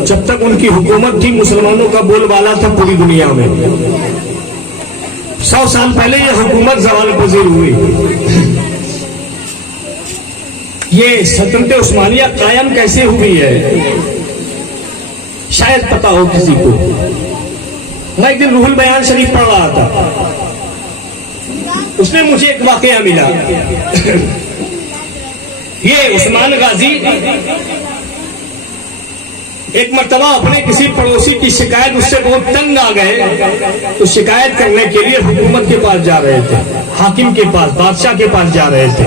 जब तक उनकी हुकूमत थी, मुसलमानों का बोलबाला था पूरी दुनिया में। 100 साल पहले ये हुकूमत जवाल पजीर हुई। ये सल्तनत उस्मानिया कायम कैसे हुई है, शायद पता हो किसी को। मैं एक दिन रूहुल बयान शरीफ पढ़ रहा था, उसमें मुझे एक वाकया मिला। ये उस्मान गाजी एक मर्तबा अपने किसी पड़ोसी की शिकायत, उससे बहुत तंग आ गए, तो शिकायत करने के लिए हुकूमत के पास जा रहे थे, हाकिम के पास, बादशाह के पास जा रहे थे।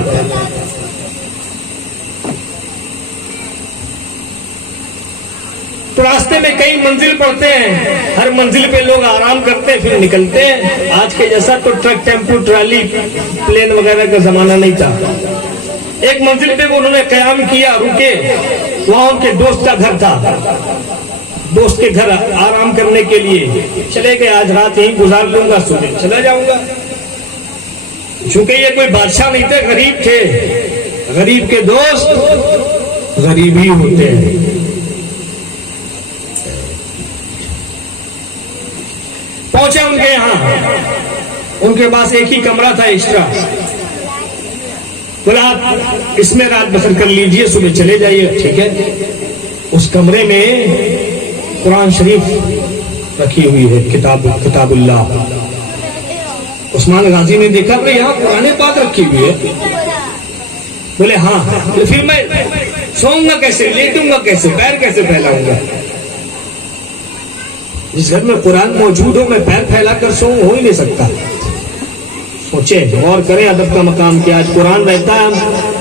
तो रास्ते में कई मंजिल पड़ते हैं, हर मंजिल पे लोग आराम करते हैं, फिर निकलते हैं। आज के जैसा तो ट्रक, टेम्पू, ट्राली, प्लेन वगैरह का जमाना नहीं था। एक मंजिल पे उन्होंने कयाम किया, रुके। वहां उनके दोस्त का घर था, दोस्त के घर आराम करने के लिए चले गए। आज रात यहीं गुजार लूंगा, सुबह चला जाऊंगा। चूंकि ये कोई बादशाह नहीं थे, गरीब थे। गरीब के दोस्त गरीब ही होते हैं। पहुंचे उनके यहां, उनके पास एक ही कमरा था एक्स्ट्रा। बोला आप इसमें रात बसर कर लीजिए, सुबह चले जाइए। ठीक है। उस कमरे में कुरान शरीफ रखी हुई है, किताबुल्लाह। उस्मान गाजी ने देखा कि यहाँ कुरान पाक रखी हुई है। बोले हाँ। तो फिर मैं सोऊंगा कैसे, लेटूंगा कैसे, पैर कैसे फैलाऊंगा? जिस घर में कुरान मौजूद हो, मैं पैर फैलाकर सोऊं, हो ही नहीं सकता। सोचे और करें अदब का मकाम क्या। आज कुरान रहता है, हम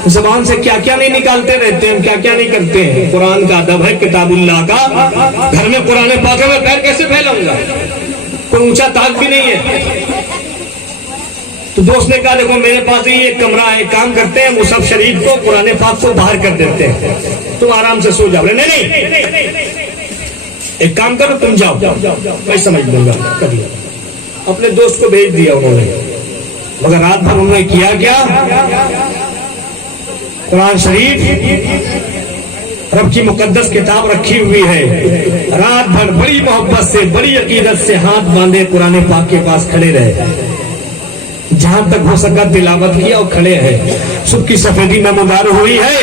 जबान से क्या क्या नहीं निकालते रहते हैं, क्या क्या नहीं करते हैं। कुरान का अदब है, किताबुल्लाह का। घर में कुरान पाक है, मैं पैर कैसे फैलाऊंगा? कोई ऊंचा ताक भी नहीं है। तो दोस्त ने कहा देखो मेरे पास ही एक कमरा है, काम करते हैं, मुसहफ शरीफ को, कुरान पाक को बाहर कर देते हैं, तुम आराम से सो जाओ। नहीं, एक काम करो, तुम जाओ, मैं समझ लूंगा कभी। अपने दोस्त को भेज दिया उन्होंने, मगर रात भर उन्होंने किया क्या? कुरान शरीफ, रब की मुकद्दस किताब रखी हुई है। रात भर बड़ी मोहब्बत से, बड़ी अकीदत से हाथ बांधे कुरान पाक के पास खड़े रहे, जहां तक हो सका तिलावत किया और खड़े हैं। सुबह की सफेदी नमदार हुई है।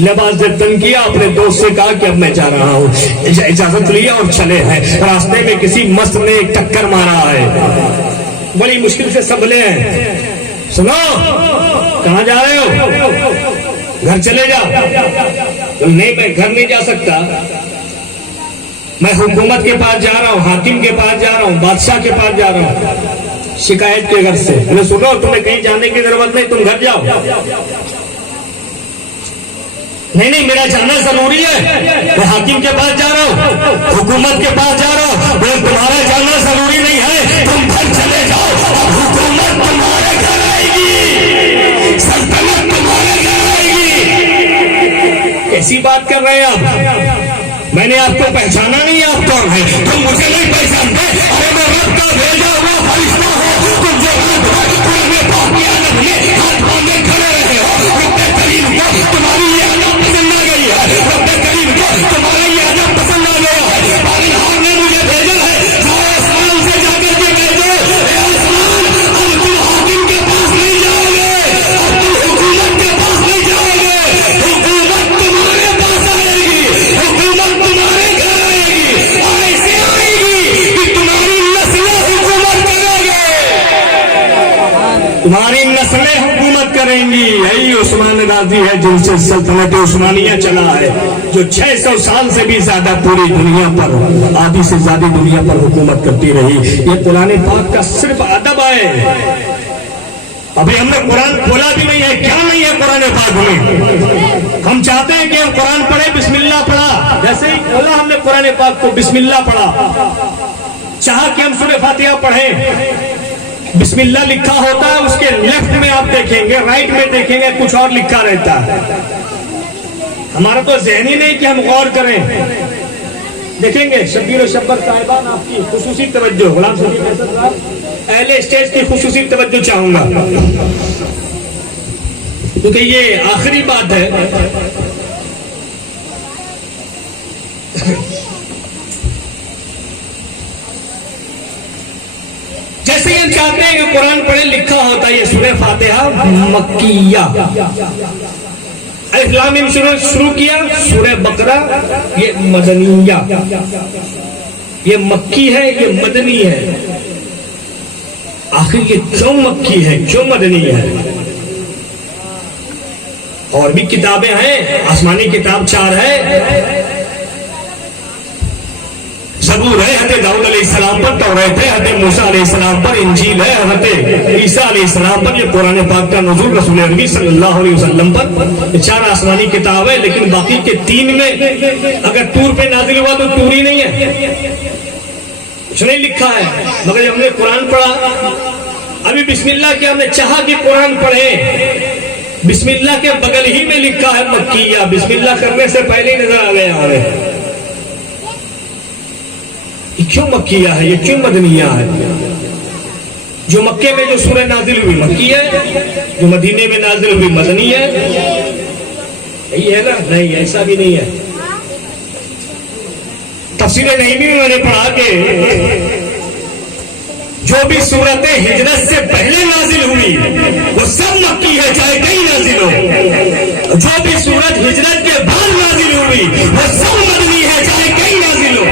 लिबास जब तन किया, अपने दोस्त से कहा कि अब मैं जा रहा हूँ, इजाजत लिया और चले हैं। रास्ते में किसी मस्त ने एक टक्कर मारा है, बड़ी मुश्किल से संभले हैं। सुनो, कहाँ जा रहे हो? घर चले जाओ। नहीं, मैं घर नहीं जा सकता, मैं हुकूमत के पास जा रहा हूँ, हाकिम के पास जा रहा हूँ, बादशाह के पास जा रहा हूँ, शिकायत के घर से। मैंने सुनो, तुम्हें कहीं जाने की जरूरत नहीं, तुम घर जाओ। नहीं, मेरा जाना जरूरी है, मैं हाकिम के पास जा रहा हूँ, हुकूमत के पास जा रहा हूँ। तुम्हारा जाना जरूरी नहीं है, तुम घर चले जाओ। अब हुकूमत तुम्हारे घर आएगी, सल्तनत तुम्हारे घर आएगी। कैसी बात कर रहे हैं आप? मैंने आपको पहचाना नहीं, आप कौन है? तुम मुझे नहीं पहचानते? अरे मैं रब का भेजा हुआ फरिश्ता हूँ। तुम जो रात भर कुरान पाक की आदत में हाथ बांधे खड़े रहे हो, रब करीम को तुम्हारी ये आदत पसंद आ गई है, रब करीम को तुम्हारा ये आदत पसंद आ गया है। पालनहार ने मुझे भेजा है, जाओ आसमान से जाकर के कह दो, ए आसमान, अब तुम हाकिम के पास नहीं जाओगे, अब तुम हुकूमत के पास नहीं जाओगे, हुकूमत तुम्हारे पास आएगी, हुकूमत तुम्हारे घर आएगी, और ऐसे आएगी कि तुम्हारी नस्लें हुकूमत करेंगे, तुम्हारी नस्लें हुकूमत करेंगी। यही उस्मान गाजी है, जिनसे सल्तनत उस्मानिया चला है, जो 600 साल से भी ज्यादा पूरी दुनिया पर, आधी से ज्यादा दुनिया पर हुकूमत करती रही। ये कुरान पाक का सिर्फ अदब है। अभी हमने कुरान खोला भी नहीं है, क्या नहीं है कुरान पाक में। हम चाहते हैं कि हम कुरान पढ़े, बिस्मिल्लाह पढ़ा, जैसे ही खोला हमने कुरान पाक को, बिस्मिल्लाह पढ़ा। चाहा कि हम सूरह फातिहा पढ़ें, बिस्मिल्लाह लिखा होता है, उसके लेफ्ट में आप देखेंगे, राइट में देखेंगे कुछ और लिखा रहता है। हमारा तो ज़हन ही नहीं कि हम गौर करें। देखेंगे शब्बीर और शब्बर साहिबान, आपकी खुसूसी तवज्जो, गुलाम शफी फैसल साहब, पहले स्टेज की खुसूसी तवज्जो चाहूंगा, क्योंकि ये आखिरी बात है। जैसे हम चाहते हैं कि कुरान पढ़े, लिखा होता है ये सूरह फातिहा मक्किया, अलिफ लाम मीम शुरू किया, सूरह बकरा ये मदनिया, ये मक्की है, ये मदनी है। आखिर ये क्यों मक्की है, क्यों मदनी है? और भी किताबें हैं, आसमानी किताब 4 है। ज़बूर है हज़रत दाऊद अलैहिस्सलाम पर, तौरात है हज़रत मूसा अलैहिस्सलाम पर, इंजील है हज़रत ईसा अलैहिस्सलाम पर, ये कुरान पाक का नुज़ूल रसूल अरबी सल्लल्लाहु अलैहि वसल्लम पर। ये 4 आसमानी किताब है, लेकिन बाकी के 3 में अगर तूर पे नाजिल हुआ तो तूर ही नहीं है, कुछ नहीं लिखा है। मगर जब हमने कुरान पढ़ा, अभी बिस्मिल्लाह के हमने चाहा कि कुरान पढ़े, बिस्मिल्लाह के बगल ही में लिखा है मक्किया, बिस्मिल्लाह करने से पहले ही नजर आ गया हमें। ये क्यों मक्किया है, ये क्यों मदनिया है? जो मक्के में जो सूरह नाजिल हुई मक्की है, जो मदीने में नाजिल हुई मदनी है। यही है ना? नहीं, ऐसा भी नहीं है। तफसीर नईमी में मैंने पढ़ा कि जो भी सूरतें हिजरत से पहले नाजिल हुई वो सब मक्की है, चाहे कहीं नाजिल हो। जो भी सूरत हिजरत के बाद नाजिल हुई वो सब मदनी है, चाहे कहीं नाजिल हो।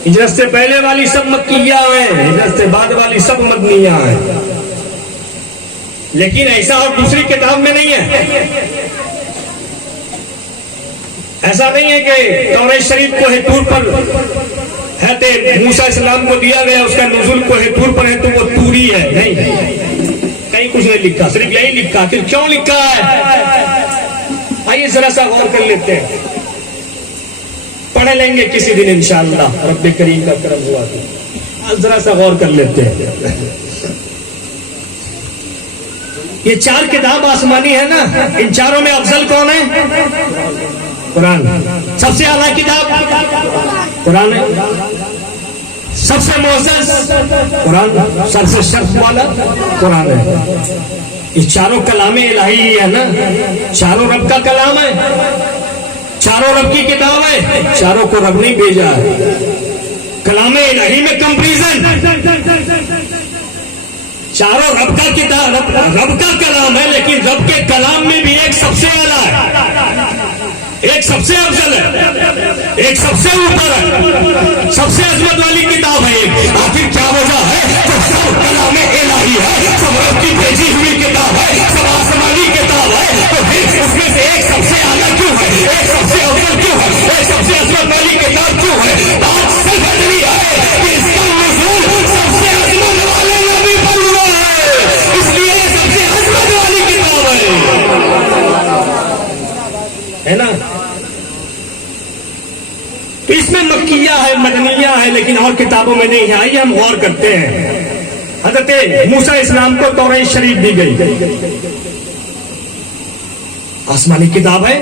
हिजरत से पहले वाली सब मक्किया है, हिजरत से बाद वाली सब मदनिया है। लेकिन ऐसा और दूसरी किताब में नहीं है। ऐसा नहीं है कि तौरात शरीफ को हेतूर पर है, मूसा इस्लाम को दिया गया, उसका नुज़ूल को हेतूर पर है तो वो तूरी है। नहीं, कहीं कुछ नहीं लिखा, सिर्फ यही लिखा। फिर क्यों लिखा है, आइए जरा सा गौर कर लेते हैं। पढ़ लेंगे किसी दिन इंशाअल्लाह, रब्बे करीम का करम हुआ तो। आज जरा सा गौर कर लेते हैं। ये 4 किताब आसमानी है ना, इन चारों में अफजल कौन है? कुरान। सबसे आला किताब कुरान है, सबसे मोअज़्ज़ज़ कुरान, सबसे शर्फ वाला कुरान है। ये चारों कलामे इलाही है ना, चारों रब का कलाम है, चारों रब की किताब है, चारों को रब ने भेजा है। कलामे इलाही में कंपैरिजन, चारों रब का किताब, रब का कलाम है, लेकिन रब के कलाम में भी एक सबसे आला है, एक सबसे अफजल है, एक सबसे ऊपर है, सबसे अजमत वाली किताब है एक। आखिर क्या वजह है? तो सब कलामे इलाही है, सब रब की भेजी हुई किताब है, सब आसमानी किताब है, तो फिर उसमें से एक सबसे आला क्यों है, एक सबसे अफजल क्यों है, एक सबसे अजमत वाली किताब क्यों है? बात सिर्फ इतनी है कि इसका नुज़ूल सबसे अजमत वाले नबी पर हुआ है, इसलिए सबसे अजमत वाली किताब है ना। तो इसमें मक्किया है, मदनिया है, लेकिन और किताबों में नहीं है। आइए हम गौर करते हैं। हज़रत मूसा इस्लाम को तौरात शरीफ दी गई, आसमानी किताब है,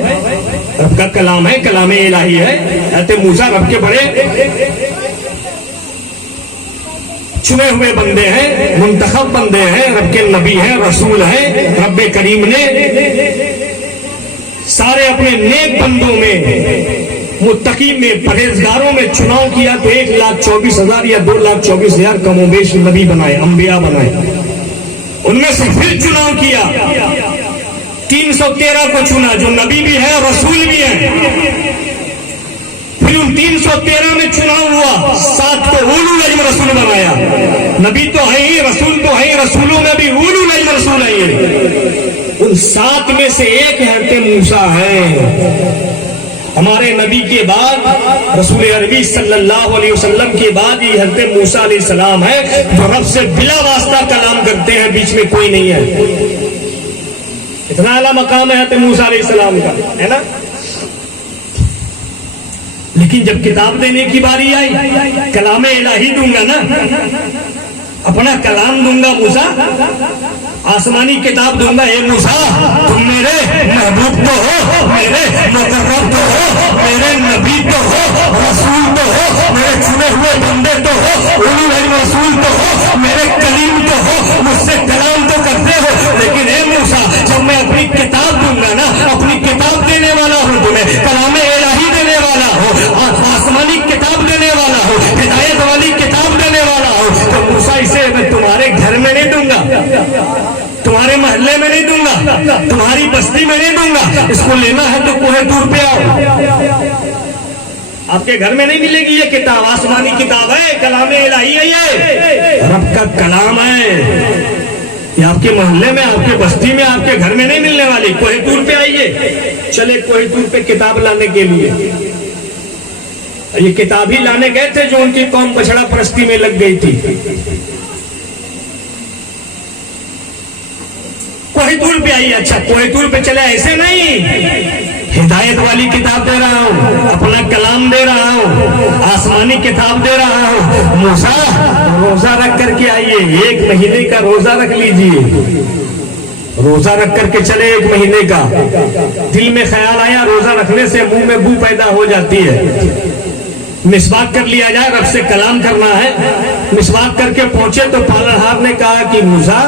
रब का कलाम है, कलामे इलाही है। हज़रत मूसा रब के बड़े चुने हुए बंदे हैं, मुंतखब बंदे हैं, रब के नबी हैं, रसूल हैं। रब्बे करीम ने सारे अपने नेक बंदों में, मुत्तकी में, परहेजगारों में चुनाव किया तो 1,24,000 या 2,24,000 कमोबेश नबी बनाए, अंबिया बनाए। उनमें से फिर चुनाव किया, 313 को चुना जो नबी भी है और रसूल भी है। फिर उन 313 में चुनाव हुआ, 7 को उलुल अज़्म रसूल बनाया। नबी तो है ही, रसूल तो है ही, रसूलों में भी उलुल अज़्म रसूल है। उन 7 में से एक हज़रत मूसा है। हमारे नबी के बाद, रसूल अरबी सल्लल्लाहु अलैहि वसल्लम के बाद ये हज़रत मूसा अलैहिस्सलाम है, जो रब से बिला वास्ता कलाम करते हैं, बीच में कोई नहीं है। इतना आला मकाम है हज़रत मूसा अलैहिस्सलाम का, है ना। लेकिन जब किताब देने की बारी आई, कलामे इलाही दूंगा ना, अपना कलाम दूंगा मूसा, आसमानी किताब दूंगा। ए मूसा, तुम मेरे महबूब तो हो, मेरे मुकर्रब तो हो, मेरे नबी तो हो, रसूल तो हो, मेरे चुने हुए बंदे तो हो, उलुल अज़्म रसूल तो हो, मेरे कलीम तो हो, मुझसे कलाम तो करते हो। लेकिन ए मूसा, जब मैं अपनी किताब दूंगा ना, अपनी किताब देने वाला हूँ तुम्हें, कलाम इलाही देने वाला हो, आसमानी किताब देने वाला हो, हिदायत वाली किताब देने वाला हो, तो मूसा इसे मैं तुम्हारे घर में नहीं दूंगा, तुम्हारे मोहल्ले में नहीं दूंगा, तुम्हारी बस्ती में नहीं दूंगा। इसको लेना है तो कोहे दूर पे आओ, आपके घर में नहीं मिलेगी ये किताब। आसमानी किताब है, कलाम इलाही है, ये रब का कलाम है। ये आपके मोहल्ले में, आपके बस्ती में, आपके घर में नहीं मिलने वाली। कोहे दूर पे आइए। चले कोहे दूर पे किताब लाने के लिए। ये किताब ही लाने गए थे जो उनकी कौम बछड़ा परस्ती में लग गई थी। कोहितूर पे आइए। अच्छा, कोहितूर पे चले, ऐसे नहीं। हिदायत वाली किताब दे रहा हूँ, अपना कलाम दे रहा हूँ, आसमानी किताब दे रहा हूँ। मूसा, रोजा रख करके आइए, 1 महीने का रोजा रख लीजिए। रोजा रख करके चले 1 महीने का। दिल में ख्याल आया रोजा रखने से मुंह में बू पैदा हो जाती है, मिसवाक कर लिया जाए, रब से कलाम करना है। मिसवाक करके पहुंचे तो पालनहार ने कहा कि मूसा,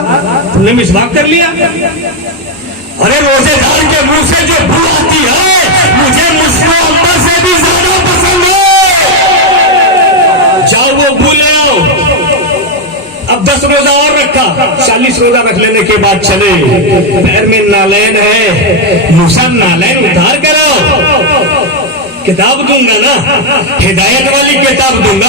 तुमने मिसवाक कर लिया? अरे रोजेदार के मुंह से जो बू आती है, मुझे मुझको अंदर से भी ज्यादा पसंद है। जाओ वो बू ले आओ। अब 10 रोजा और रखा, 40 रोजा रख लेने के बाद चले। पैर में नालैन है, मूसा नालैन उतार करो। किताब दूंगा ना, हिदायत वाली किताब दूंगा,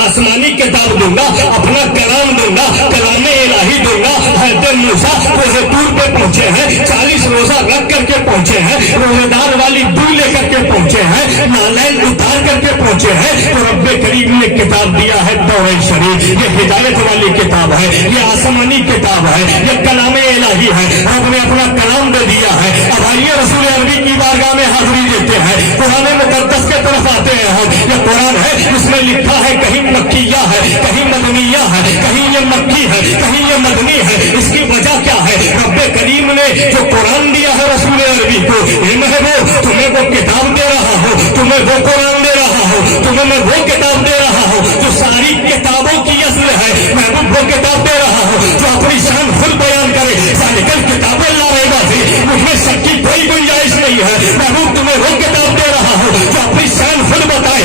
आसमानी किताब दूंगा, अपना कलाम दूंगा, कलाम इलाही दूंगा। हज़रत मूसा कोहितूर पे पहुंचे हैं, 40 रोजा रख करके पहुंचे हैं, रोजेदार वाली बू लेकर के पहुंचे हैं, नालैन उतार करके पहुंचे हैं। तो रब्बे करीम ने किताब दिया है दौरे शरीफ। ये हिदायत वाली किताब है, ये आसमानी किताब है, ये कलाम इलाही है। रब ने अपना कलाम दे दिया है। अब आइए रसूल अरबी की बारगाह में हाजिरी देते हैं। कुरान मुकद्दस के तरफ आते हैं हम। ये कुरान है, इसमें लिखा है कहीं मक्किया है, कहीं मदनिया है, कहीं ये मक्की है, कहीं ये मदनी है। इसकी वजह क्या है? रब्बे करीम ने जो कुरान दिया है रसूल अरबी को, वो तुम्हें वो किताब दे रहा हो, तुम्हें वो कुरान दे रहा हो, तुम्हें मैं वो किताब दे रहा हूँ जो सारी किताबों की असल है। महबूब वो किताब दे रहा हूँ जो अपनी शान खुद बयान करे। सालिकल किताबें ला रहेगा थी, उसमें शक की कोई गुंजाइश नहीं है। महबूब तुम्हें वो किताब दे रहा हूँ जो अपनी शान खुद बताए।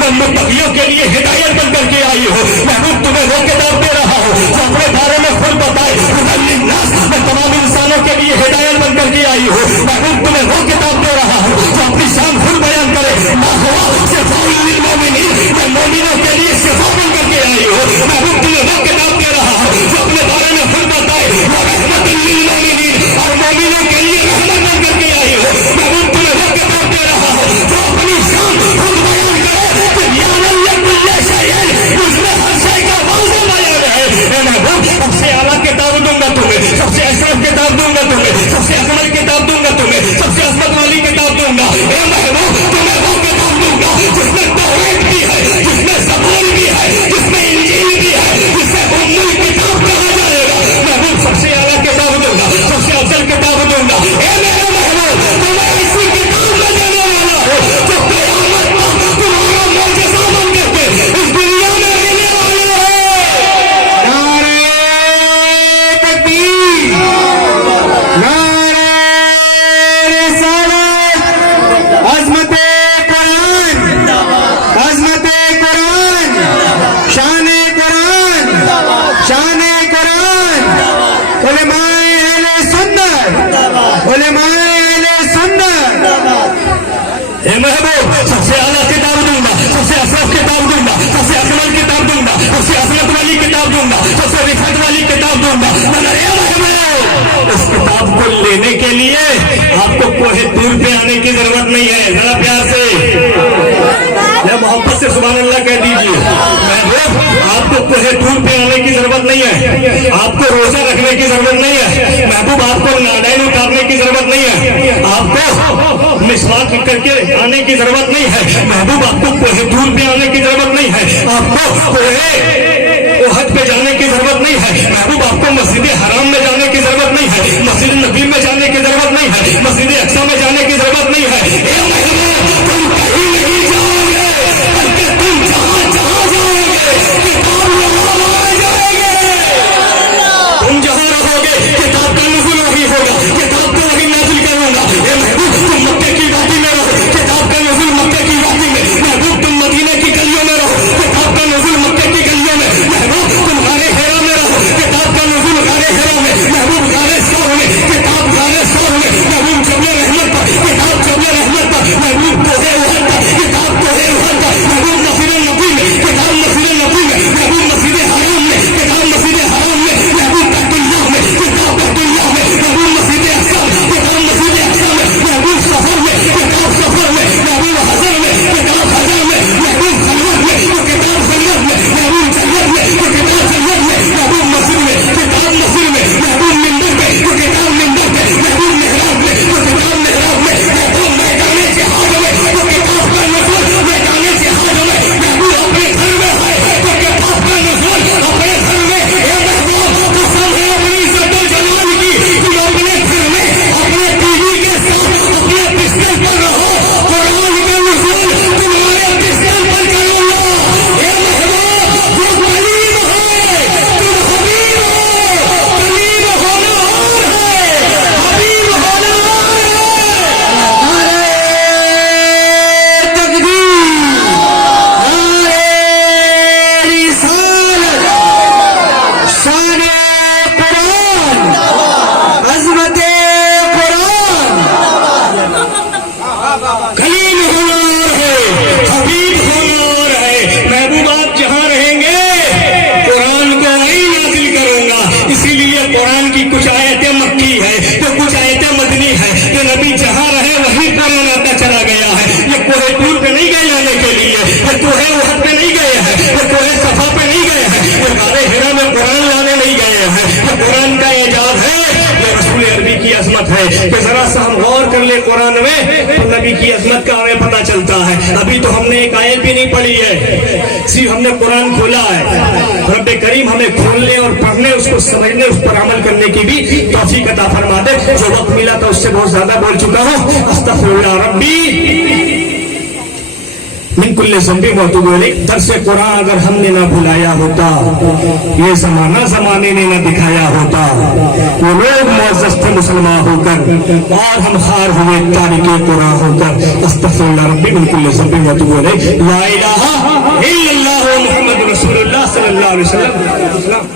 मैं मुत्तकियों के लिए हिदायत बन करके आई हो। महबूब तुम्हें वो किताब दे रहा हूँ जो अपने बारे में खुद बताए। मैं तमाम इंसानों के लिए हिदायत बन करके आई हो। महबूब तुम्हें वो किताब दे रहा हूँ जो अपनी शान खुद बयान करे। मैं मोमिनों के लिए सिफा बन करके आई हो। महबूब तुम्हें वो किताब दे रहा हूँ जो अपने बारे में खुद बताए। और मोमिनों के लिए रहमत बन करके आई हो। महबूब तुम्हें वो किताब दे रहा हूँ जो अपनी शान खुद बयान करे। उसमें हर शय का वाज़ेह बयान है। महबूब सबसे आला किताब दूंगा तुम्हें, सबसे अशरफ किताब दूंगा तुम्हें, सबसे अकमल किताब दूंगा तुम्हें, सबसे अजमत वाली किताब दूंगा। ए महबूब तुम्हें वो किताब दूंगा जिसमें तौरात भी है, जिसमें ज़बूर भी है, जिसमें इंजील भी है, जिसे उम्मुल किताब कहा जाएगा। महबूब सबसे आला किताब दूंगा, सबसे अफजल किताब दूंगा। ए मेरे महबूब तुम्हें ऐसी किताब में देने वाला हो जो क़यामत तक तुम्हारा मौजज़ा बन करके इस दुनिया में रहने वाला है। नारे तकबीर, नारे रिसालत, अज़मते कुरान, अज़मते कुरान, शाने कुरान, शाने कुरान। उलमाए अहले सुन्नत, उलमाए अहले सुन्नत। ए महबूब सबसे आला किताब दूंगा, सबसे अशरफ किताब दूंगा, सबसे अकमल किताब दूंगा, सबसे अजमत वाली किताब दूंगा, सबसे रिफत वाली किताब दूंगा। मगर ए महबूब इस किताब को लेने के लिए आपको कोहे दूर पे आने की जरूरत नहीं है। जरा प्यार से या मोहब्बत से सुभान अल्लाह कह दीजिए। महबूब आपको कोहे दूर पे आने की जरूरत नहीं है, आपको रोजा रखने की जरूरत नहीं है। महबूब आपको नालैन उतारने की जरूरत नहीं है, आपको मिसवाक करके आने की जरूरत नहीं है। महबूब आपको कोहे दूर पे आने की जरूरत नहीं है, आपको कोहे मस्जिद नबी में जाने की जरूरत नहीं है, मस्जिद अक्सा में जाने की जरूरत नहीं है। ए महबूब, तुम कहीं नहीं जाओगे, बल्कि तुम जहां जहां जाओगे किताब वहां जाएंगे। तुम जहां रहोगे किताब का नुज़ूल वही होगा, किताब को वही नाज़िल करूंगा। ए महबूब, तुम मक्के की वादी में रहो, किताब का नुज़ूल मक्के की वादी में। महबूब, तुम मदीने की गलियों में रहो, किताब का नुज़ूल मक्के की गलियों में। महबूब, तुम गारे हिरा में रहो, किताब का नुज़ूल गारे हिरा में। महबूब, गारे सौर में, किताब गारे सौर में। महबूब, जबल रहमत पर, किताब जबल रहमत पर। महबूब, कोहे उहद पर, किताब कोहे उहद पर। महबूब, मस्जिद नबी में, किताब मस्जिद नबी में। महबूब, मस्जिद हराम में, किताब मस्जिद हराम में। महबूब, बैतुल्लाह में, किताब बैतुल्लाह में। महबूब, मस्जिद अक्सा में, किताब मस्जिद अक्सा में। महबूब, सफर में, किताब सफर में। महबूब, हज़र में, किताब हज़र में। महबूब, खलवत में, किताब खलवत में। महबूब, जन्नत में, किताब जन्नत में। महबूब, मस्जिद में, किताब मस्जिद में। महबूब, मिंबर पे, किताब मिंबर पे। महबूब, मेहराब में, किताब मेहराब में। महबूब, मैदाने जिहाद में, किताब का नुज़ूल मैदाने जिहाद में। महबूब, अपने घर में है तो किताब का नुज़ूल अपने घर में। ए महबूब, कसम है अपनी इज़्ज़त व जलाल की, तुम अपने घर में अपने बीवी के साथ अपने बिस्तर पर रहो, कुरान का नुज़ूल तुम्हारे बिस्तर पर करूंगा। ए महबूब, वो कलीम है, तुम हबीब हो। कलीम होना और है, हबीब होना और है। नारे तकबीर, नारे रिसालत, शान-ए कुरान, अज़मत-ए कुरान। कलीम होना और है, हबीब होना और है। महबूब, आप जहां रहेंगे कुरान को वही नाज़िल करूंगा। इसीलिए कुरान की कुछ आयतें मक्की है तो कुछ आयतें मदनी है। जो नबी जहां रहे वही कुरान आता चला गया है। ये कोहे तूर पे नहीं गए लाने के लिए, ये कोहे उहद पे नहीं गए हैं, ये कोहे सफा पे नहीं गए हैं, ये गारे हिरा में कुरान लाने नहीं गए हैं। ये कुरान का एजाज है, ये रसूल अरबी की अजमत है। कि जरा सा हम गौर कर ले कुरान में तो नबी की अजमत का हमें पता चलता है। अभी तो हमने एक आयत भी नहीं पढ़ी है, सिर्फ हमने कुरान खोला है। रब्बे करीम हमें खोलने और पढ़ने, उसको समझने, उस पर अमल करने की भी तौफीक अता फरमा दे। जो वक्त मिला था उससे बहुत ज्यादा बोल चुका हूँ। अस्तगफिरुल्लाह रब्बी मिन कुल्ली ज़ंबिन व अतूबु इलैह। दर्स कुरान अगर हमने ना भुलाया होता, ये जमाना जमाने ने ना दिखाया होता, वो लोग मुअज़्ज़ज़ थे मुसलमान होकर और हम खार हुए तारिके कुरान होकर। अस्तगफिरुल्लाह रब्बी मिन कुल्ली ज़ंबिन व अतूबु इलैह। ला इलाहा इल्लल्लाह मुहम्मदुर रसूलुल्लाह सल्लल्लाहु अलैहि वसल्लम।